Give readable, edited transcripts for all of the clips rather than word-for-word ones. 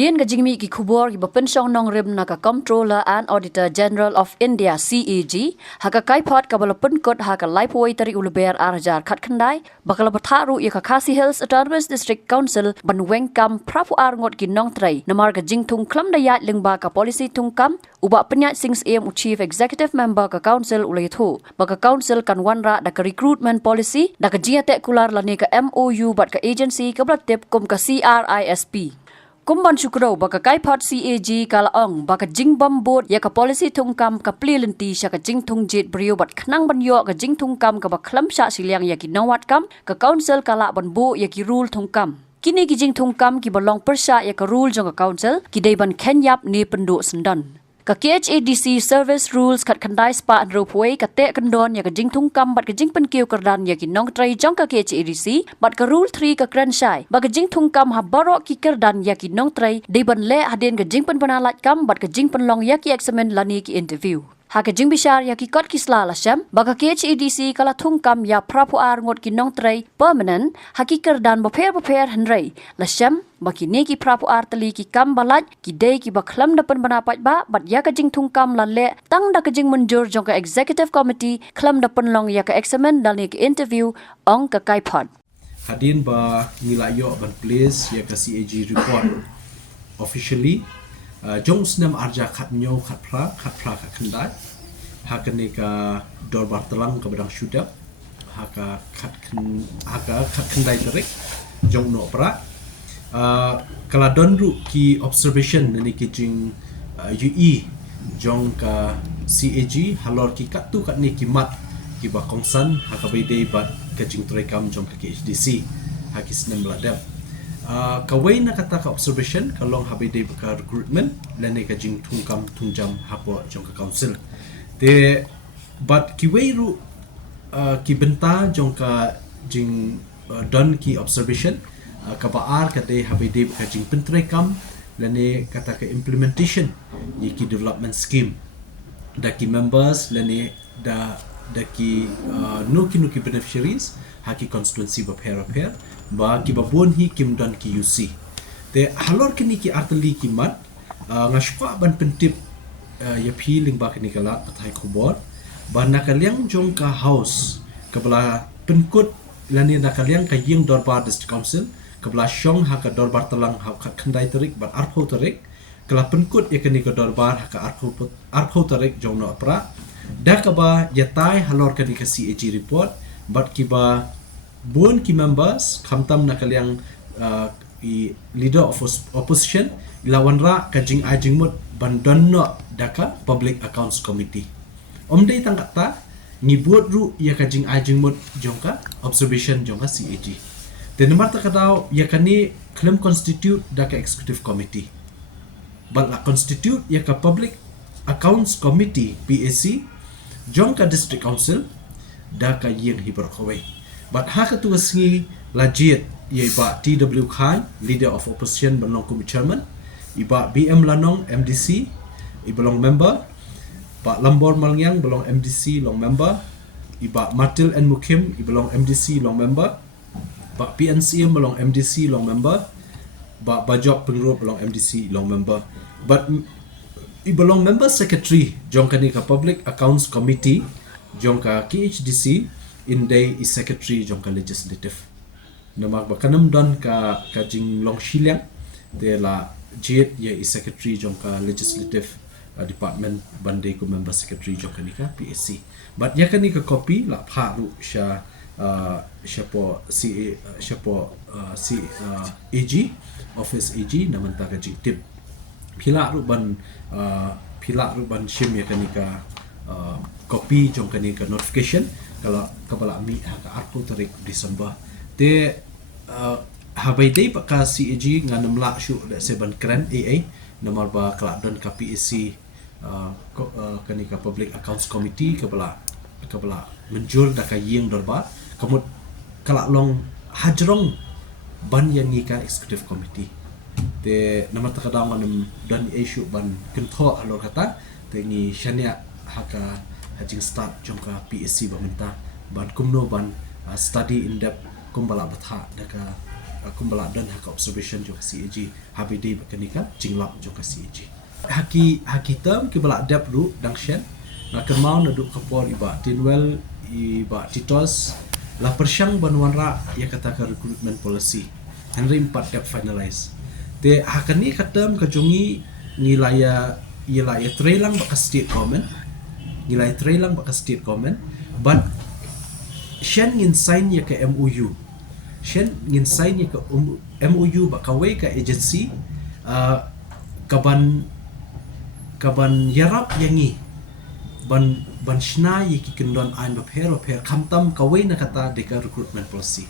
Hadin ka jingmi ki khubor ki bapensyong nong rim na ka Comptroller and Auditor General of India CAG haka kaipot ka balapun kot haka laipoi tari uluber arjar khat khandai bakal batharu ya ka Khasi Hills Autonomous District Council banweng kam prapu arngot ki nong trai namar ka jingthung klam dayat lingba ka policy tungkam uba penyat sings am chief executive member ka council ulai thu baka council kan wanra da ka recruitment policy da ka jiate kular lani ka MOU bat ka agency ka blatip kum ka CRISP Kumban syukro baka kaipot CAG kalaong baka jingbam board ya ka policy tungkam ka plilenti sya ka jingtung jit brio bat khnang banyo ka jingtung kam ka baklam sya siliang ya ki nawat kam ka council kala ban bo ya ki rule tungkam kini ki jingtung kam ki balong persya ya ka rule jong ka council ki dei ban kenyap ni pendu sendan ka KHADC service rules kat khandai spa ropway ka te kandon ya ka jingtung kam bat ka jingpen kiu kardan ya ki nong trai jong ka KHADC bat ka rule 3 ka kranshai ba ka jingtung kam ha baro ki kardan ya ki nong trai de ban le hadin ka jingpen banalat kam bat ka jingpen long ya ki examen lani ki interview ha ka jing bishar ya ki kot kisla la sham ba ka KHADC kala thung kam ya prapu ar ngot ki nong trai permanent ha ki kardan ba pher hanrai la sham ba ki ne ki prapu ar tali ki kam balat ki dei ki ba khlam dapan banapat ba bat ya ka jing thung kam la le tang da ka jing manjur jong ka executive committee khlam dapan long ya ka examen dal ni ki interview ong ka kaipot hadin ba nilayo ban place ya ka CAG report officially jong snam arja khat nyo khat pra khat khandai ha ka ne ka dorbar telang ka badang syudap ha ka khat khandai tarik jong no pra kala donru ki observation ni ki jing UE jong ka CAG halor ki katu kat ni ki mat ki ba kongsan ha ka bai dei bat ka jing trekam jong ka KHDC ha ki snam ladam kawai na kata ka observation kalong habai dei ka recruitment lane ka jing tungkam tungjam hapo jong ka council te but ki weiru ki benta jong ka jing don ki observation ka baar ka dei habai dei ka jing pentrekam lane kata ka implementation ye ki development scheme da ki members lane da ki nuki beneficiaries ha ki constituency ba pair ba ki babon hi kim don ki UC te halor kini ki artli ki mat ngashqa ban pentip ya feeling ba kini kala pathai khobor ba nakaliang jong ka house kabla penkut lani nakaliang ka ying dorbar district council kabla shong ha ka dorbar talang ha ka khandai tarik ba arpho tarik kala penkut ya kini ka dorbar ha ka arpho tarik jong no pra da ka ba yatai halor kini ka CAG report but ki ba bon ki members khamtam nakaliang leader of opposition lawanra ka jing ajingmut bandonno daka public accounts committee omdei tangata ngibut ru ya ka jing ajingmut jongka observation jongka CAG tenemar takadau ya kani claim constitute daka executive committee but la constitute ya ka public accounts committee PAC jongka district council daka yin hibar khawai but ha ka tu singi lajit ye ba TW Khan leader of opposition balong kum chairman iba BM Lanong MDC ibalong member Pak Lambor Malangyang belong MDC long member iba Matil and Mukim ibalong MDC long member Pak PNCM belong MDC long member Pak Bajok Pengro belong MDC long member but ibalong member secretary jongkani ka public accounts committee jongka KHDC in day is secretary jongka legislative namak bakanam don ka jing long shiliang de la jet ye is secretary jongka legislative department bandai ku member secretary jongka ni ka PSC but ya kan ni ka copy la pharu sha shapo AG office AG namanta ka jing tip phila ruban shim ya kan ni ka copy jongka ni ka notification kalau kepala mi ka arko tarik Disember te habai dei pa CAG nganam la shu da seban kran AA nomor ba kala don ka PAC kani ka public accounts committee kepala menjul da ka ying dorba kamut kala long hajrong ban yang ni ka executive committee te nomor takadang nganam don issue ban kentho alor kata te ni shania haka hajing start jongka PAC bamenta ban kumno ban study in depth kumbala batha daka kumbala dan hak observation jo CAG habidi bakanika jinglap jo CAG haki term ki bala dep ru dangshen na kemau na duk kapor iba tinwel iba titos la persyang banwanra ya kata ka recruitment policy Henry 4 dep finalize te hakani katem kajungi nilaya trailang baka state government nilai trailang baka state government but shen ngin sign ya ke MOU shen ngin sign ya ke MOU baka way ka agency kaban yarap yangi ban shna yiki kendon an bapher kamtam kawai na kata deka recruitment policy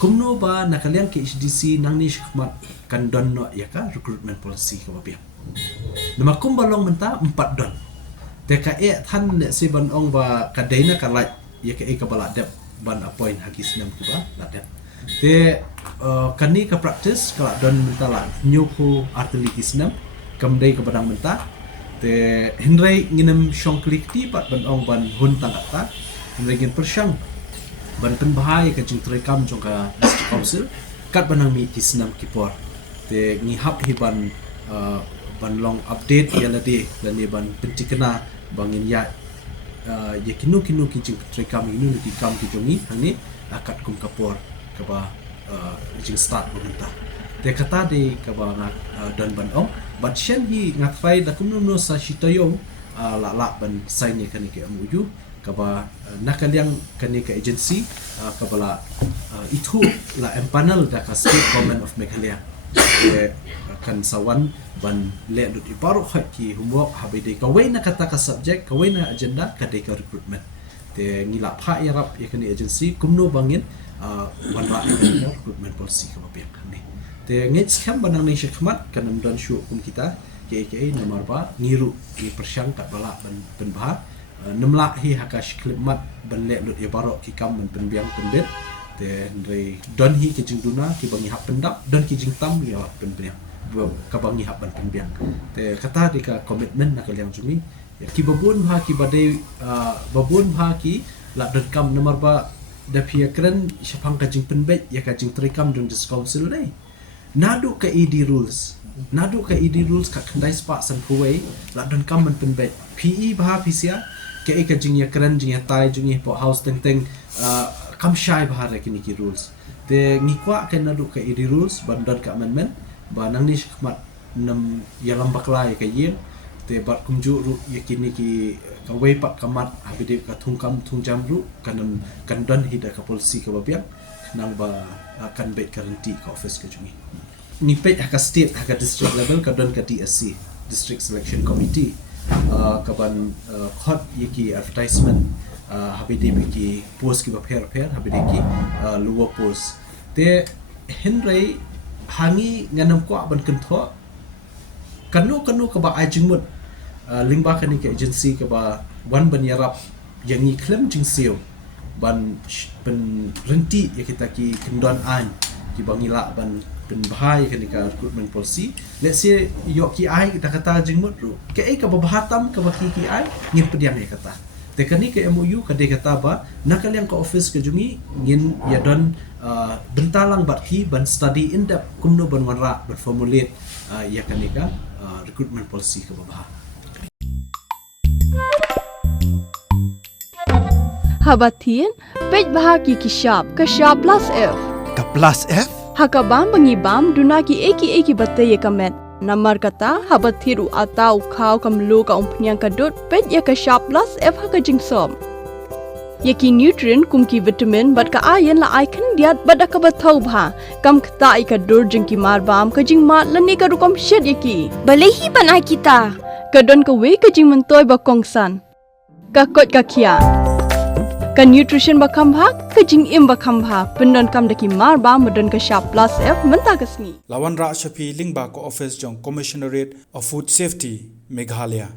kumno ba nakaliang ke HDC nang ni shikmat kandon no yaka recruitment policy ka babia nama kumbalong menta 4 don teka than ne si ban ong ba kadaina kalai yaka kabala dep ban appoint hagis nam kiba la dep te kani ka practice kala don menta la nyuku artili kisnam kamdai ka badang menta te hinrai nginem syong klikti pat ban ong ban hun tangata hinrai ngin persyang ban penbahai ka jing trekam jong ka district council kat banang mi kisnam kipor te ngihap hiban ban long update ya lade lani ban pentikena bangin ya kinu ki jing trekam inu ki kam ki jongi hangni akat kum kapor ka ba jing start benta te kata de ka ba dan ban ong but shen hi ngatrai da kumno sa shitayong la ban sign ni kan ke MOU kaba nakaliang kan ke agency kabala itu la empanel da ka state government of Meghalaya kan sawan ban le lut iparu ki homework habide kawai na kata ka subject kawai na agenda ka de ka recruitment te ngila pha yarap ya kan agency kumno bangin wan ra recruitment policy ka babiak ni te ngit skam banang ni shikmat kanam dan shu kum kita KKA nomor ba ngiru di persyang kat bala ben bah nemla hi hakash klimat ben le lut ibaro ki kam ben penbiang penbet te ndrei don hi ki jingduna ki bangi hap pendap dan ki jingtam ya penbiang ka bangi hap ben penbiang te kata dika komitmen nak yang jumi ki babun ha ki badai babun ha ki la dan kam nomor ba da pia kren syapang ka jing penbet ya ka jing trikam dun dis council dai nadu ka ED rules ka kandai spa san kuwai la don kam man penbet PE bah pisia ke ka jing ya kren jing ya tai jing po house teng kam shai bah ra kini ki rules te ngikwa ka nadu ka ED rules bandar ka amendment ba nang ni shikmat nam ya lambak lai ka yin te bat kumju ru yakini ki kawai pak kamat habide ka thungkam thungjam ru kanam kandan hida ka policy ka babiang nang ba akan bet guarantee ka office ka jungi ni pet ka state ka district level ka don ka DSC district selection committee kaban khot yiki advertisement habide ki post ki ba pher habide ki luwa post te henry hangi nganam ko ban kentho kanu ka ba ajingmut lingba kani ke agency ka ba wan ban yarap yang ni claim jing seo ban renti ya kita ki kendon an ki bangila ban bahai kan ka recruitment policy let's say yok ki ai kita kata jingmut ru ke ai ka bahatam ka baki ki ai ngin pediam ya kata te kani ke MOU ka de kata ba nakal yang ka office ke jumi ngin ya don bentalang bat ki ban study in depth kumno ban wanra ban formulate ya kani ka recruitment policy ka baha Habatin pej bahagi ki shop ka shop plus F ka plus F hakabam bangibam duna ki eki batte ye kamet namar kata habathiru atau khau kamlu ka umpnyang ka dot pej ya ka shop plus F haka jingsom yaki nutrient kumki vitamin bat ka iron la icon diat bada ka bathau bha kam khta I ka dur jingki mar bam ka jing ma lani ka rukom shed yaki balehi banai kita ka don ka we ka jing mentoy ba kongsan ka kot ka khia ka nutrition ba khambha ka jing im ba khambha pendon kam daki mar ba modon ka shop plus F menta kasni lawan ra shapi lingba ko office jong commissionerate of food safety Meghalaya